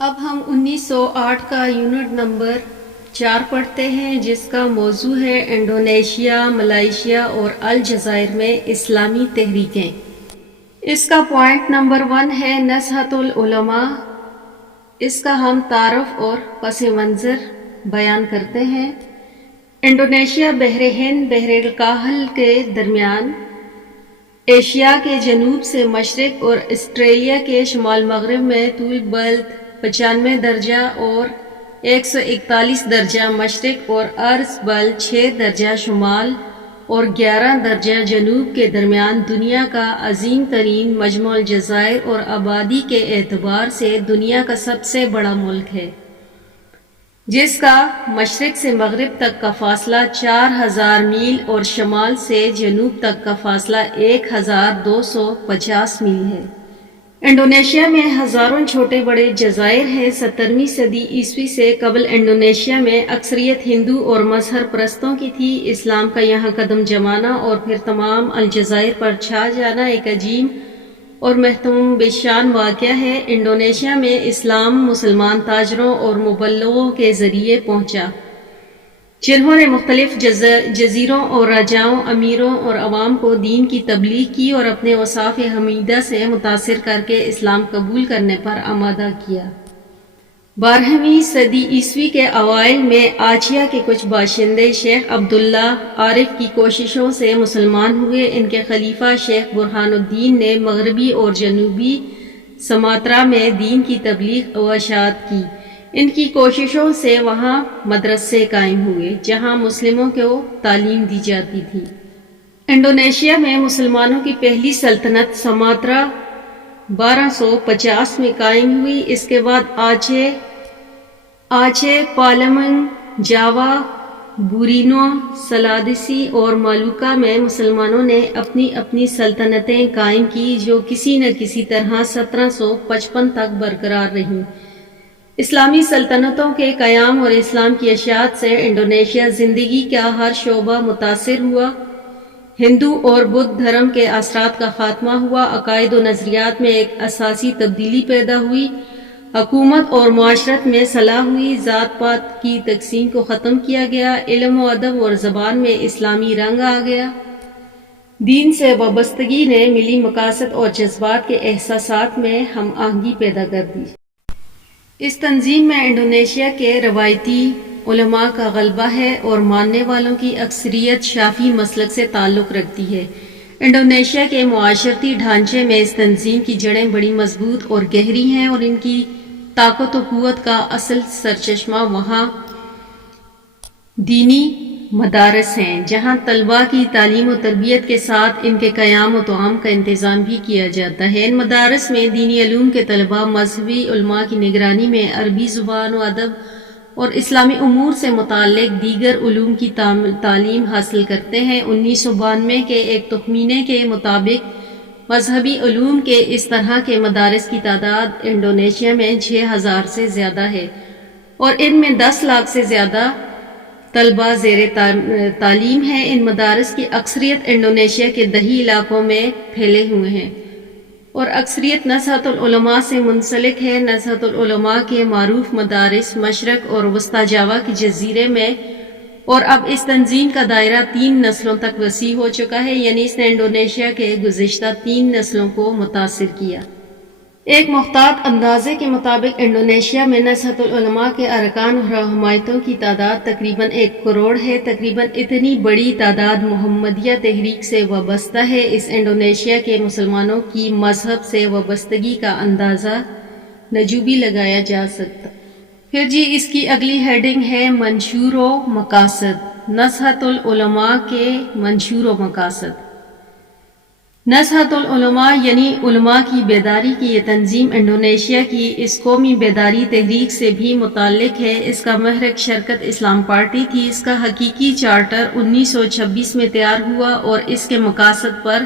اب ہم 1908 کا یونٹ نمبر 4 پڑھتے ہیں، جس کا موضوع ہے انڈونیشیا، ملائیشیا اور الجزائر میں اسلامی تحریکیں۔ اس کا پوائنٹ نمبر 1 ہے نصحت العلماء۔ اس کا ہم تعارف اور پس منظر بیان کرتے ہیں۔ انڈونیشیا بحر ہند بحر الکاہل کے درمیان، ایشیا کے جنوب سے مشرق اور آسٹریلیا کے شمال مغرب میں طول بلد 95 درجہ اور 141 درجہ مشرق اور عرض بلد 6 درجہ شمال اور 11 درجہ جنوب کے درمیان دنیا کا عظیم ترین مجموع الجزائر اور آبادی کے اعتبار سے دنیا کا سب سے بڑا ملک ہے، جس کا مشرق سے مغرب تک کا فاصلہ 4000 میل اور شمال سے جنوب تک کا فاصلہ 1250 میل ہے۔ انڈونیشیا میں ہزاروں چھوٹے بڑے جزائر ہیں۔ 17ویں صدی عیسوی سے قبل انڈونیشیا میں اکثریت ہندو اور مذہب پرستوں کی تھی۔ اسلام کا یہاں قدم جمانا اور پھر تمام الجزائر پر چھا جانا ایک عجیب اور محتوم بشان واقعہ ہے۔ انڈونیشیا میں اسلام مسلمان تاجروں اور مبلغوں کے ذریعے پہنچا، جنہوں نے مختلف جزیروں اور راجاؤں، امیروں اور عوام کو دین کی تبلیغ کی اور اپنے اوصاف حمیدہ سے متاثر کر کے اسلام قبول کرنے پر آمادہ کیا۔ 12ویں صدی عیسوی کے اوائل میں آسیا کے کچھ باشندے شیخ عبداللہ عارف کی کوششوں سے مسلمان ہوئے۔ ان کے خلیفہ شیخ برہان الدین نے مغربی اور جنوبی سماترا میں دین کی تبلیغ و اشاعت کی۔ ان کی کوششوں سے وہاں مدرسے قائم ہوئے جہاں مسلموں کو تعلیم دی جاتی تھی۔ انڈونیشیا میں مسلمانوں کی پہلی سلطنت سماترا 1250 میں قائم ہوئی۔ اس کے بعد آچے، پالمنگ، جاوا، بورینو، سلاویسی اور مالوکا میں مسلمانوں نے اپنی اپنی سلطنتیں قائم کی جو کسی نہ کسی طرح 1755 تک برقرار رہیں۔ اسلامی سلطنتوں کے قیام اور اسلام کی اشاعت سے انڈونیشیا زندگی کا ہر شعبہ متاثر ہوا۔ ہندو اور بدھ دھرم کے اثرات کا خاتمہ ہوا، عقائد و نظریات میں ایک اساسی تبدیلی پیدا ہوئی، حکومت اور معاشرت میں صلاح ہوئی، ذات پات کی تقسیم کو ختم کیا گیا، علم و ادب اور زبان میں اسلامی رنگ آ گیا۔ دین سے وابستگی نے ملی مقاصد اور جذبات کے احساسات میں ہم آہنگی پیدا کر دی۔ اس تنظیم میں انڈونیشیا کے روایتی علماء کا غلبہ ہے اور ماننے والوں کی اکثریت شافعی مسلک سے تعلق رکھتی ہے۔ انڈونیشیا کے معاشرتی ڈھانچے میں اس تنظیم کی جڑیں بڑی مضبوط اور گہری ہیں اور ان کی طاقت و قوت کا اصل سرچشمہ وہاں دینی مدارس ہیں، جہاں طلباء کی تعلیم و تربیت کے ساتھ ان کے قیام و طعام کا انتظام بھی کیا جاتا ہے۔ ان مدارس میں دینی علوم کے طلباء مذہبی علماء کی نگرانی میں عربی زبان و ادب اور اسلامی امور سے متعلق دیگر علوم کی تعلیم حاصل کرتے ہیں۔ 1992 کے ایک تخمینے کے مطابق مذہبی علوم کے اس طرح کے مدارس کی تعداد انڈونیشیا میں 6000 سے زیادہ ہے اور ان میں 10 لاکھ سے زیادہ طلباء زیر تعلیم ہیں۔ ان مدارس کی اکثریت انڈونیشیا کے دیہی علاقوں میں پھیلے ہوئے ہیں اور اکثریت نصحت العلماء سے منسلک ہے۔ نصحت العلماء کے معروف مدارس مشرق اور وسطی جاوا کے جزیرے میں، اور اب اس تنظیم کا دائرہ 3 نسلوں تک وسیع ہو چکا ہے، یعنی اس نے انڈونیشیا کے گزشتہ 3 نسلوں کو متاثر کیا۔ ایک محتاط اندازے کے مطابق انڈونیشیا میں نصحت العلماء کے ارکان اور حمایتوں کی تعداد تقریباً 1 کروڑ ہے۔ تقریباً اتنی بڑی تعداد محمدیہ تحریک سے وابستہ ہے۔ اس انڈونیشیا کے مسلمانوں کی مذہب سے وابستگی کا اندازہ نجومی لگایا جا سکتا۔ پھر اس کی اگلی ہیڈنگ ہے منشور و مقاصد۔ نصحت العلماء کے منشور و مقاصد۔ نصحت العلماء یعنی علماء کی بیداری کی یہ تنظیم انڈونیشیا کی اس قومی بیداری تحریک سے بھی متعلق ہے۔ اس کا محرک شرکت اسلام پارٹی تھی۔ اس کا حقیقی چارٹر 1926 میں تیار ہوا اور اس کے مقاصد پر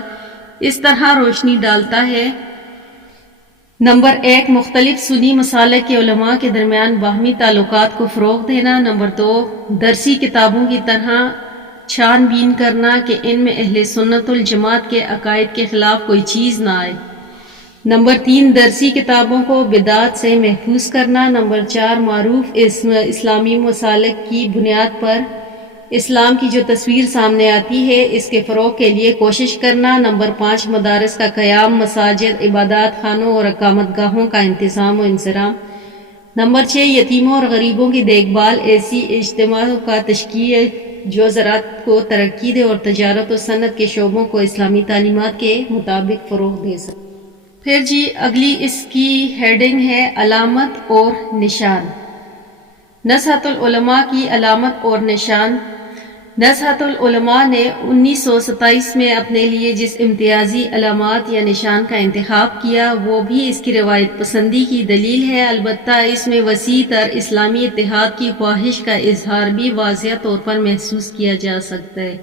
اس طرح روشنی ڈالتا ہے: نمبر 1، مختلف سنی مسالک کے علماء کے درمیان باہمی تعلقات کو فروغ دینا۔ نمبر 2، درسی کتابوں کی طرح چھان بین کرنا کہ ان میں اہل سنت الجماعت کے عقائد کے خلاف کوئی چیز نہ آئے۔ نمبر 3 درسی کتابوں کو بدعت سے محفوظ کرنا۔ نمبر 4 معروف اسلامی مسالک کی بنیاد پر اسلام کی جو تصویر سامنے آتی ہے اس کے فروغ کے لیے کوشش کرنا۔ نمبر 5 مدارس کا قیام، مساجد، عبادات خانوں اور اقامت گاہوں کا انتظام و انصرام۔ نمبر 6 یتیموں اور غریبوں کی دیکھ بھال، ایسی اجتماعوں کا تشکیل جو زراعت کو ترقی دے اور تجارت و صنعت کے شعبوں کو اسلامی تعلیمات کے مطابق فروغ دے سکے۔ پھر اگلی اس کی ہیڈنگ ہے علامت اور نشان۔ نزہۃ العلماء کی علامت اور نشان۔ نزہۃ العلماء نے 1927 میں اپنے لیے جس امتیازی علامات یا نشان کا انتخاب کیا وہ بھی اس کی روایت پسندی کی دلیل ہے، البتہ اس میں وسیع تر اسلامی اتحاد کی خواہش کا اظہار بھی واضح طور پر محسوس کیا جا سکتا ہے۔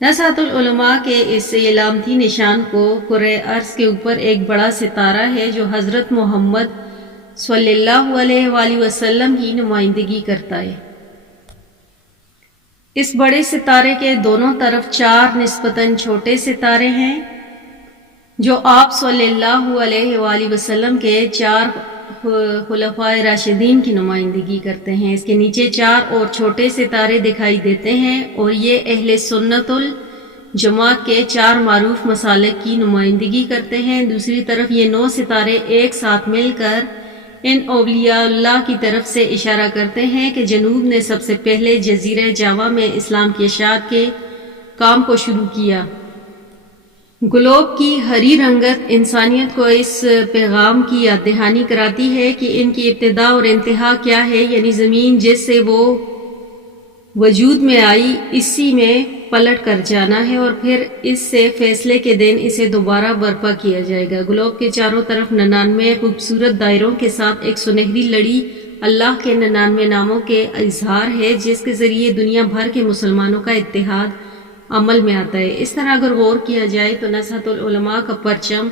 نزہۃ العلماء کے اس علامتی نشان کو کرۂ ارض کے اوپر ایک بڑا ستارہ ہے جو حضرت محمد صلی اللہ علیہ وآلہ وسلم کی نمائندگی کرتا ہے۔ اس بڑے ستارے کے دونوں طرف 4 نسبتاً چھوٹے ستارے ہیں جو آپ صلی اللہ علیہ وآلہ وسلم کے 4 خلفائے راشدین کی نمائندگی کرتے ہیں۔ اس کے نیچے 4 اور چھوٹے ستارے دکھائی دیتے ہیں اور یہ اہل سنت الجماعت کے 4 معروف مسالک کی نمائندگی کرتے ہیں۔ دوسری طرف یہ 9 ستارے ایک ساتھ مل کر ان اولیاء اللہ کی طرف سے اشارہ کرتے ہیں کہ جنوب نے سب سے پہلے جزیرہ جاوا میں اسلام کی اشاعت کے کام کو شروع کیا۔ گلوب کی ہری رنگت انسانیت کو اس پیغام کی یاد دہانی کراتی ہے کہ ان کی ابتدا اور انتہا کیا ہے، یعنی زمین جس سے وہ وجود میں آئی اسی میں پلٹ کر جانا ہے اور پھر اس سے فیصلے کے دن اسے دوبارہ برپا کیا جائے گا۔ گلوب کے چاروں طرف 99 خوبصورت دائروں کے ساتھ ایک سنہری لڑی اللہ کے 99 ناموں کے اظہار ہے جس کے ذریعے دنیا بھر کے مسلمانوں کا اتحاد عمل میں آتا ہے۔ اس طرح اگر غور کیا جائے تو نزہۃ العلماء کا پرچم،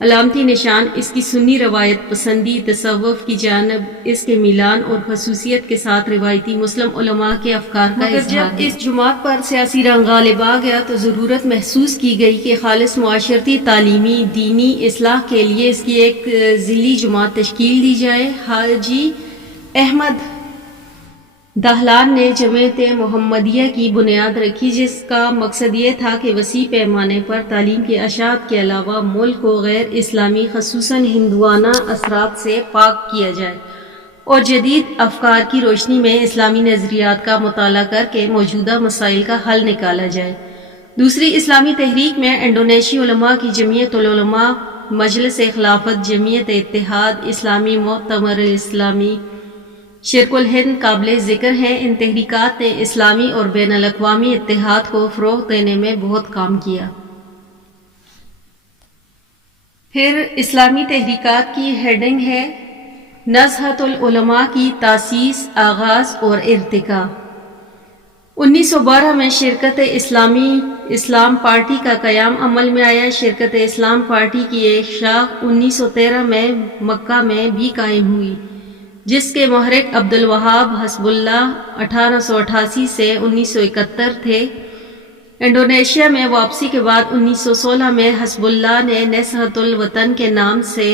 علامتی نشان اس کی سنی روایت پسندی، تصوف کی جانب اس کے میلان اور خصوصیت کے ساتھ روایتی مسلم علماء کے افکار کا اظہار ہے۔ جب اس جماعت پر سیاسی رنگ غالب آ گیا تو ضرورت محسوس کی گئی کہ خالص معاشرتی، تعلیمی، دینی اصلاح کے لیے اس کی ایک ذیلی جماعت تشکیل دی جائے۔ حاجی احمد دہلان نے جمعیت محمدیہ کی بنیاد رکھی جس کا مقصد یہ تھا کہ وسیع پیمانے پر تعلیم کی اشاعت کے علاوہ ملک کو غیر اسلامی خصوصاً ہندوانہ اثرات سے پاک کیا جائے اور جدید افکار کی روشنی میں اسلامی نظریات کا مطالعہ کر کے موجودہ مسائل کا حل نکالا جائے۔ دوسری اسلامی تحریک میں انڈونیشی علماء کی جمعیت العلماء، مجلس خلافت، جمعیت اتحاد اسلامی، مؤتمر اسلامی، شرق الہند قابل ذکر ہیں۔ ان تحریکات نے اسلامی اور بین الاقوامی اتحاد کو فروغ دینے میں بہت کام کیا۔ پھر اسلامی تحریکات کی ہیڈنگ ہے نزہۃ العلماء کی تاسیس، آغاز اور ارتقاء۔ 1912 میں شرکت اسلام پارٹی کا قیام عمل میں آیا۔ شرکت اسلام پارٹی کی ایک شاخ 1913 میں مکہ میں بھی قائم ہوئی جس کے محرک عبدالوہاب حسب اللہ 1888 سے 1971 تھے۔ انڈونیشیا میں واپسی کے بعد 1916 میں حسب اللہ نے نصرۃ الوطن کے نام سے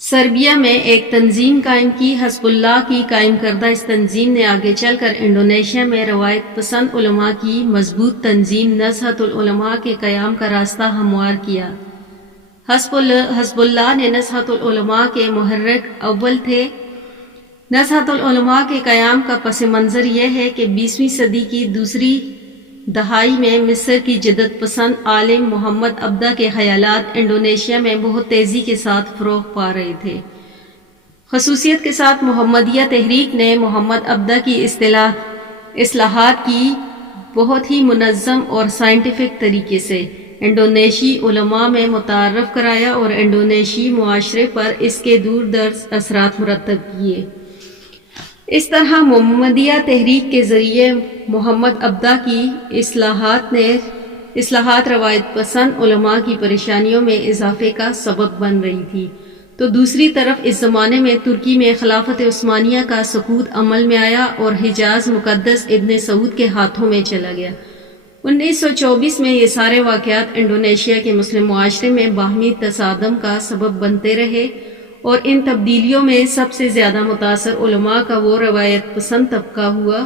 سربیا میں ایک تنظیم قائم کی۔ حسب اللہ کی قائم کردہ اس تنظیم نے آگے چل کر انڈونیشیا میں روایت پسند علماء کی مضبوط تنظیم نزہۃ العلماء کے قیام کا راستہ ہموار کیا۔ حسب اللہ نے نزہۃ العلماء کے محرک اول تھے۔ نزہۃ العلماء کے قیام کا پس منظر یہ ہے کہ 20ویں صدی کی دوسری دہائی میں مصر کی جدت پسند عالم محمد عبدہ کے خیالات انڈونیشیا میں بہت تیزی کے ساتھ فروغ پا رہے تھے۔ خصوصیت کے ساتھ محمدیہ تحریک نے محمد عبدہ کی اصلاحات کی بہت ہی منظم اور سائنٹیفک طریقے سے انڈونیشی علماء میں متعارف کرایا اور انڈونیشی معاشرے پر اس کے دور دراز اثرات مرتب کیے۔ اس طرح محمدیہ تحریک کے ذریعے محمد عبدہ کی اصلاحات روایت پسند علماء کی پریشانیوں میں اضافے کا سبب بن رہی تھی، تو دوسری طرف اس زمانے میں ترکی میں خلافت عثمانیہ کا سقوط عمل میں آیا اور حجاز مقدس ابن سعود کے ہاتھوں میں چلا گیا۔ 1924 میں یہ سارے واقعات انڈونیشیا کے مسلم معاشرے میں باہمی تصادم کا سبب بنتے رہے، اور ان تبدیلیوں میں سب سے زیادہ متاثر علماء کا وہ روایت پسند طبقہ ہوا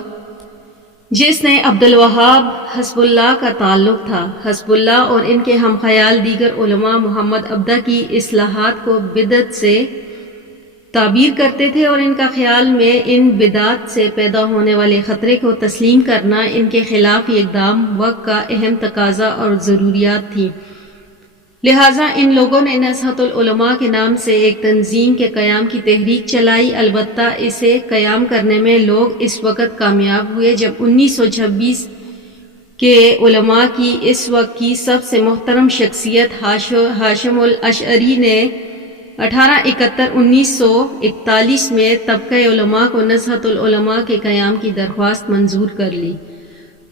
جس نے عبدالوہاب حزب اللہ کا تعلق تھا۔ حزب اللہ اور ان کے ہم خیال دیگر علماء محمد عبدہ کی اصلاحات کو بدعت سے تعبیر کرتے تھے، اور ان کا خیال میں ان بدعات سے پیدا ہونے والے خطرے کو تسلیم کرنا ان کے خلاف اقدام وقت کا اہم تقاضا اور ضروریات تھی۔ لہٰذا ان لوگوں نے نزہت العلماء کے نام سے ایک تنظیم کے قیام کی تحریک چلائی۔ البتہ اسے قیام کرنے میں لوگ اس وقت کامیاب ہوئے جب 1926 کے علماء کی اس وقت کی سب سے محترم شخصیت ہاشم الاشعری نے 1941 میں طبقہ علماء کو نزہت العلماء کے قیام کی درخواست منظور کر لی۔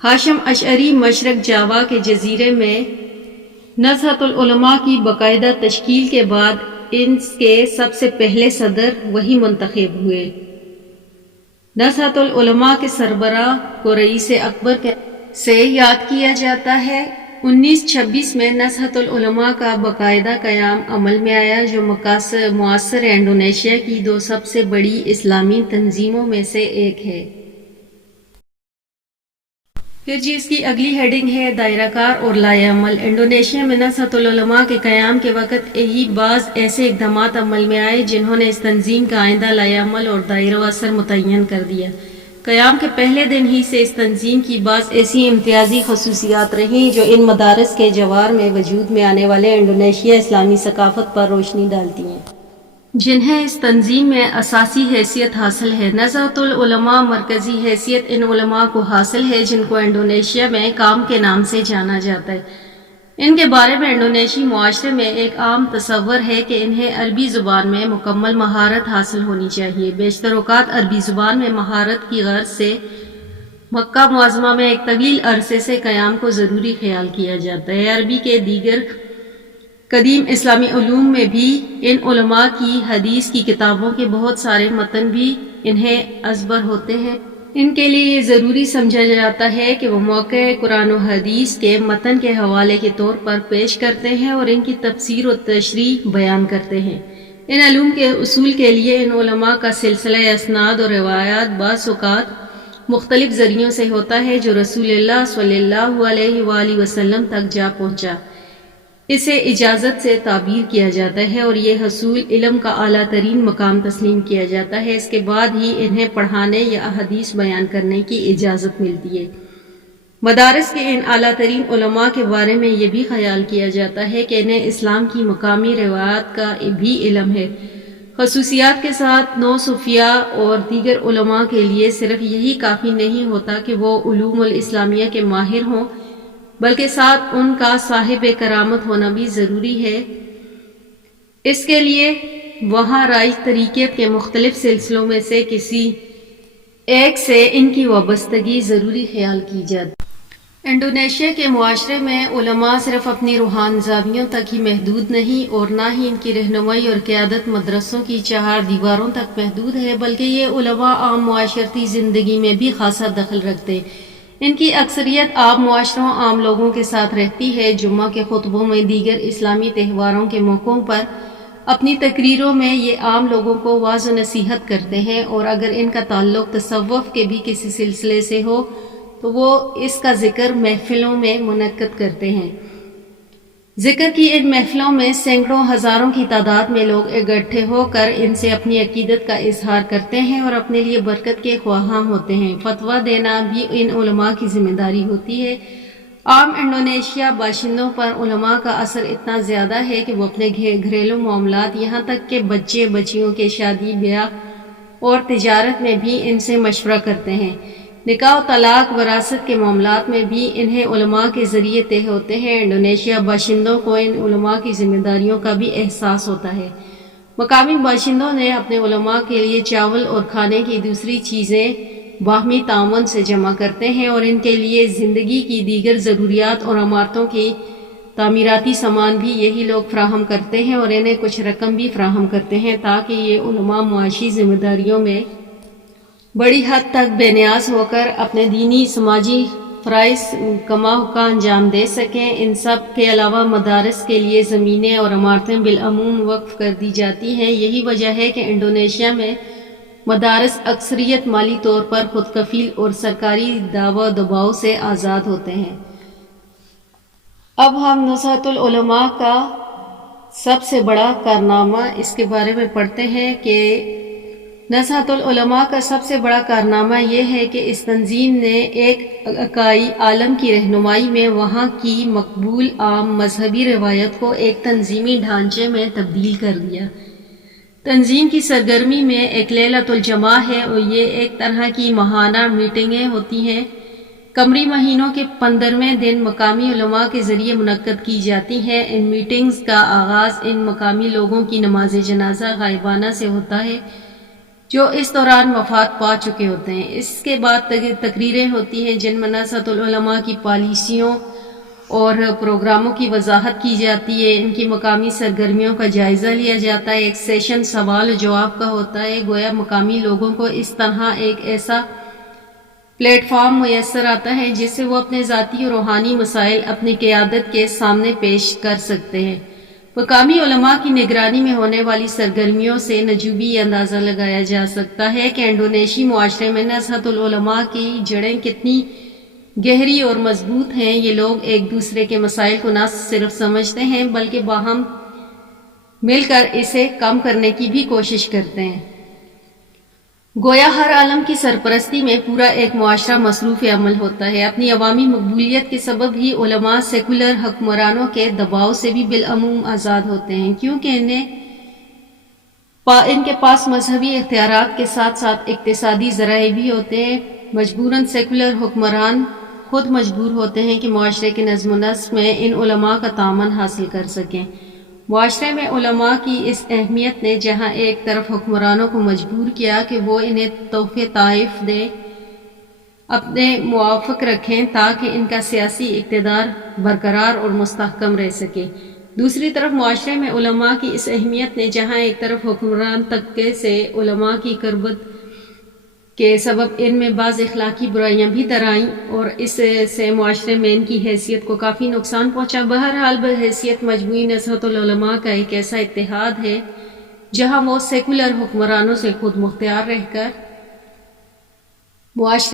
ہاشم اشعری مشرق جاوا کے جزیرے میں نزہت العلماء کی باقاعدہ تشکیل کے بعد ان کے سب سے پہلے صدر وہی منتخب ہوئے۔ نزہت العلماء کے سربراہ کو رئیس اکبر سے یاد کیا جاتا ہے۔ 1926 میں نزہت العلماء کا باقاعدہ قیام عمل میں آیا، جو معاصر انڈونیشیا کی دو سب سے بڑی اسلامی تنظیموں میں سے ایک ہے۔ پھر اس کی اگلی ہیڈنگ ہے دائرہ کار اور لائحہ عمل۔ انڈونیشیا میں نزہت العلماء کے قیام کے وقت ہی بعض ایسے اقدامات عمل میں آئے جنہوں نے اس تنظیم کا آئندہ لائحہ عمل اور دائرہ و اثر متعین کر دیا۔ قیام کے پہلے دن ہی سے اس تنظیم کی بعض ایسی امتیازی خصوصیات رہیں جو ان مدارس کے جوار میں وجود میں آنے والے انڈونیشیا اسلامی ثقافت پر روشنی ڈالتی ہیں، جنہیں اس تنظیم میں اساسی حیثیت حاصل ہے۔ نزہت العلماء مرکزی حیثیت ان علماء کو حاصل ہے جن کو انڈونیشیا میں کام کے نام سے جانا جاتا ہے۔ ان کے بارے میں انڈونیشی معاشرے میں ایک عام تصور ہے کہ انہیں عربی زبان میں مکمل مہارت حاصل ہونی چاہیے۔ بیشتر اوقات عربی زبان میں مہارت کی غرض سے مکہ معظمہ میں ایک طویل عرصے سے قیام کو ضروری خیال کیا جاتا ہے۔ عربی کے دیگر قدیم اسلامی علوم میں بھی ان علماء کی حدیث کی کتابوں کے بہت سارے متن بھی انہیں ازبر ہوتے ہیں۔ ان کے لیے یہ ضروری سمجھا جاتا ہے کہ وہ موقع قرآن و حدیث کے متن کے حوالے کے طور پر پیش کرتے ہیں اور ان کی تفسیر و تشریح بیان کرتے ہیں۔ ان علوم کے اصول کے لیے ان علماء کا سلسلہ اسناد اور روایات بعض اوقات مختلف ذریعوں سے ہوتا ہے جو رسول اللہ صلی اللہ علیہ وآلہ وسلم تک جا پہنچا۔ اسے اجازت سے تعبیر کیا جاتا ہے اور یہ حصول علم کا اعلیٰ ترین مقام تسلیم کیا جاتا ہے۔ اس کے بعد ہی انہیں پڑھانے یا احادیث بیان کرنے کی اجازت ملتی ہے۔ مدارس کے ان اعلیٰ ترین علماء کے بارے میں یہ بھی خیال کیا جاتا ہے کہ انہیں اسلام کی مقامی روایات کا بھی علم ہے۔ خصوصیات کے ساتھ نو صوفیاء اور دیگر علماء کے لیے صرف یہی کافی نہیں ہوتا کہ وہ علوم الاسلامیہ کے ماہر ہوں، بلکہ ساتھ ان کا صاحب کرامت ہونا بھی ضروری ہے۔ اس کے لیے وہاں رائج طریقت کے مختلف سلسلوں میں سے کسی ایک سے ان کی وابستگی ضروری خیال کی جاتی۔ انڈونیشیا کے معاشرے میں علماء صرف اپنی روحانزادیوں تک ہی محدود نہیں، اور نہ ہی ان کی رہنمائی اور قیادت مدرسوں کی چہار دیواروں تک محدود ہے، بلکہ یہ علماء عام معاشرتی زندگی میں بھی خاصا دخل رکھتے ہیں۔ ان کی اکثریت عام معاشروں عام لوگوں کے ساتھ رہتی ہے۔ جمعہ کے خطبوں میں دیگر اسلامی تہواروں کے موقعوں پر اپنی تقریروں میں یہ عام لوگوں کو واعظ و نصیحت کرتے ہیں، اور اگر ان کا تعلق تصوف کے بھی کسی سلسلے سے ہو تو وہ اس کا ذکر محفلوں میں منعقد کرتے ہیں۔ ذکر کی ان محفلوں میں سینکڑوں ہزاروں کی تعداد میں لوگ اکٹھے ہو کر ان سے اپنی عقیدت کا اظہار کرتے ہیں اور اپنے لیے برکت کے خواہاں ہوتے ہیں۔ فتویٰ دینا بھی ان علماء کی ذمہ داری ہوتی ہے۔ عام انڈونیشیا باشندوں پر علماء کا اثر اتنا زیادہ ہے کہ وہ اپنے گھریلو معاملات، یہاں تک کہ بچے بچیوں کے شادی بیاہ اور تجارت میں بھی ان سے مشورہ کرتے ہیں۔ نکاح و طلاق، وراثت کے معاملات میں بھی انہیں علماء کے ذریعے طے ہوتے ہیں۔ انڈونیشیا باشندوں کو ان علماء کی ذمہ داریوں کا بھی احساس ہوتا ہے۔ مقامی باشندوں نے اپنے علماء کے لیے چاول اور کھانے کی دوسری چیزیں باہمی تعاون سے جمع کرتے ہیں، اور ان کے لیے زندگی کی دیگر ضروریات اور عمارتوں کی تعمیراتی سامان بھی یہی لوگ فراہم کرتے ہیں، اور انہیں کچھ رقم بھی فراہم کرتے ہیں تاکہ یہ علماء معاشی ذمہ داریوں میں بڑی حد تک بے نیاز ہو کر اپنے دینی، سماجی فرائض کما کا انجام دے سکیں۔ ان سب کے علاوہ مدارس کے لیے زمینیں اور عمارتیں بالعموم وقف کر دی جاتی ہیں۔ یہی وجہ ہے کہ انڈونیشیا میں مدارس اکثریت مالی طور پر خود کفیل اور سرکاری دعوی دباؤ سے آزاد ہوتے ہیں۔ اب ہم نزہۃ العلماء کا سب سے بڑا کارنامہ اس کے بارے میں پڑھتے ہیں کہ نزہۃ العلماء کا سب سے بڑا کارنامہ یہ ہے کہ اس تنظیم نے ایک اکائی عالم کی رہنمائی میں وہاں کی مقبول عام مذہبی روایت کو ایک تنظیمی ڈھانچے میں تبدیل کر دیا۔ تنظیم کی سرگرمی میں ایک لیلۃ الجمع ہے اور یہ ایک طرح کی ماہانہ میٹنگیں ہوتی ہیں۔ قمری مہینوں کے 15ویں دن مقامی علماء کے ذریعے منعقد کی جاتی ہیں۔ ان میٹنگز کا آغاز ان مقامی لوگوں کی نماز جنازہ غائبانہ سے ہوتا ہے جو اس دوران وفات پا چکے ہوتے ہیں۔ اس کے بعد تقریریں ہوتی ہیں جن میں نزہۃ العلماء کی پالیسیوں اور پروگراموں کی وضاحت کی جاتی ہے۔ ان کی مقامی سرگرمیوں کا جائزہ لیا جاتا ہے۔ ایک سیشن سوال و جواب کا ہوتا ہے، گویا مقامی لوگوں کو اس طرح ایک ایسا پلیٹ فارم میسر آتا ہے جس سے وہ اپنے ذاتی اور روحانی مسائل اپنی قیادت کے سامنے پیش کر سکتے ہیں۔ مقامی علماء کی نگرانی میں ہونے والی سرگرمیوں سے نجومی یہ اندازہ لگایا جا سکتا ہے کہ انڈونیشی معاشرے میں نزہۃ العلماء کی جڑیں کتنی گہری اور مضبوط ہیں۔ یہ لوگ ایک دوسرے کے مسائل کو نہ صرف سمجھتے ہیں بلکہ باہم مل کر اسے کم کرنے کی بھی کوشش کرتے ہیں۔ گویا ہر عالم کی سرپرستی میں پورا ایک معاشرہ مصروف عمل ہوتا ہے۔ اپنی عوامی مقبولیت کے سبب ہی علماء سیکولر حکمرانوں کے دباؤ سے بھی بالعموم آزاد ہوتے ہیں، کیونکہ ان کے پاس مذہبی اختیارات کے ساتھ ساتھ اقتصادی ذرائع بھی ہوتے ہیں۔ مجبوراً سیکولر حکمران خود مجبور ہوتے ہیں کہ معاشرے کے نظم و نسق میں ان علماء کا تعاون حاصل کر سکیں۔ معاشرے میں علماء کی اس اہمیت نے جہاں ایک طرف حکمرانوں کو مجبور کیا کہ وہ انہیں تحفے تحائف دیں، اپنے موافق رکھیں تاکہ ان کا سیاسی اقتدار برقرار اور مستحکم رہ سکے، دوسری طرف معاشرے میں علماء کی اس اہمیت نے جہاں ایک طرف حکمران طبقے سے علماء کی قربت کے سبب ان میں بعض اخلاقی برائیاں بھی در آئیں اور اس سے معاشرے میں ان کی حیثیت کو کافی نقصان پہنچا۔ بہرحال بحیثیت مجموعی نزہۃ العلماء کا ایک ایسا اتحاد ہے جہاں وہ سیکولر حکمرانوں سے خود مختار رہ کر معاشرے